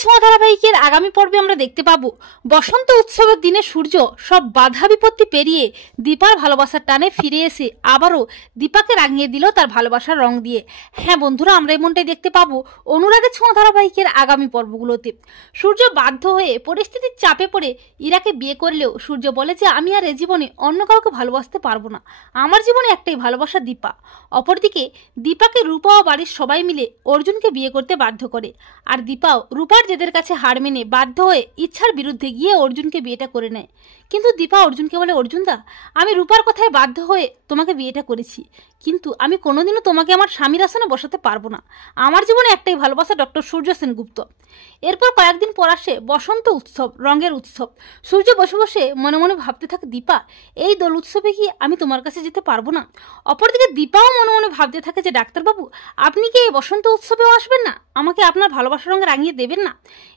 ছোঁয়া ধারাবাহিকের আগামী পর্বে আমরা দেখতে পাবো বসন্ত উৎসবের দিনে সূর্য সব বাধা বিপত্তি পেরিয়ে দীপার ভালোবাসার টানে ফিরে এসে আবারও দীপাকে রাঙিয়ে দিল তার ভালোবাসার রং দিয়ে। হ্যাঁ বন্ধুরা, আমরা এমনটাই দেখতে পাবো অনুরাগের ছোঁয়া ধারাবাহিকের আগামী পর্বগুলোতে। সূর্য বাধ্য হয়ে পরিস্থিতির চাপে পড়ে ইরাকে বিয়ে করলেও সূর্য বলে যে আমি আর এ জীবনে অন্য কাউকে ভালোবাসতে পারবো না, আমার জীবনে একটাই ভালোবাসা দীপা। অপরদিকে দীপাকে রূপা ও বাড়ির সবাই মিলে অর্জুনকে বিয়ে করতে বাধ্য করে, আর দীপাও রূপার জেদের কাছে হার মেনে বাধ্য হয়ে ইচ্ছার বিরুদ্ধে গিয়ে অর্জুনকে বিয়েটা করে নেয়। কিন্তু দীপা অর্জুনকে বলে, অর্জুনদা আমি রূপার কথায় বাধ্য হয়ে তোমাকে বিয়েটা করেছি, কিন্তু আমি কোনোদিনও তোমাকে আমার স্বামীর আসনে বসাতে পারবো না, আমার জীবনে একটাই ভালোবাসা ডক্টর সূর্য সেনগুপ্ত। এরপর কয়েকদিন পর আসে বসন্ত উৎসব, রঙের উৎসব। সূর্য বসে বসে মনে মনে ভাবতে থাকে, দীপা এই দোল উৎসবে কি আমি তোমার কাছে যেতে পারবো না? অপরদিকে দীপাও মনে মনে ভাবতে থাকে যে ডাক্তারবাবু আপনি কি এই বসন্ত উৎসবেও আসবেন না, আমাকে আপনার ভালোবাসার রঙে রাঙিয়ে দেবেন না?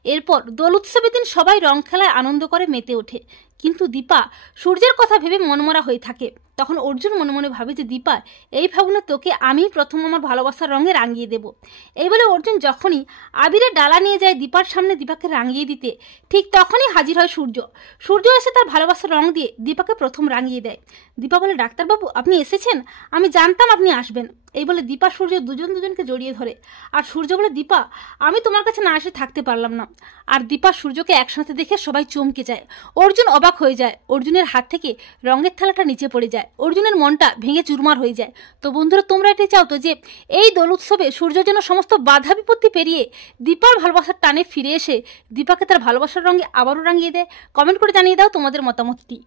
এরপর দোল উৎসবের দিন সবাই রং খেলায় আনন্দ করে মেতে ওঠে, কিন্তু দীপা সূর্যের কথা ভেবে মনমরা হয়ে থাকে। তখন অর্জুন মনে মনে ভাবে যে দীপা এই ফাগুনে তোকে আমি প্রথম আমার ভালোবাসার রঙে রাঙিয়ে দেব। এই বলে অর্জুন যখনই আবিরের ডালা নিয়ে যায় দীপার সামনে দীপাকে রাঙিয়ে দিতে, ঠিক তখনই হাজির হয় সূর্য। সূর্য এসে তার ভালোবাসার রং দিয়ে দীপাকে প্রথম রাঙিয়ে দেয়। দীপা বলে, ডাক্তারবাবু আপনি এসেছেন, আমি জানতাম আপনি আসবেন। এই বলে দীপা সূর্য দুজনকে জড়িয়ে ধরে, আর সূর্য বলে, দীপা আমি তোমার কাছে না এসে থাকতে পারলাম না। আর দীপা সূর্যকে একসাথে দেখে সবাই চমকে যায়। অর্জুন অবাক হয়ে যায়, অর্জুনের হাত থেকে রঙের থালাটা নিচে পড়ে যায়, অর্জুনের মনটা ভেঙে চুরমার হয়ে যায়। তো বন্ধুরা, তোমরা এটাই চাও তো যে এই দোল উৎসবে সূর্য যেন সমস্ত বাধা বিপত্তি পেরিয়ে দীপার ভালোবাসার টানে ফিরে এসে দীপাকে তার ভালোবাসার রঙে আবারও রাঙিয়ে দেয়? কমেন্ট করে জানিয়ে দাও তোমাদের মতামতটি।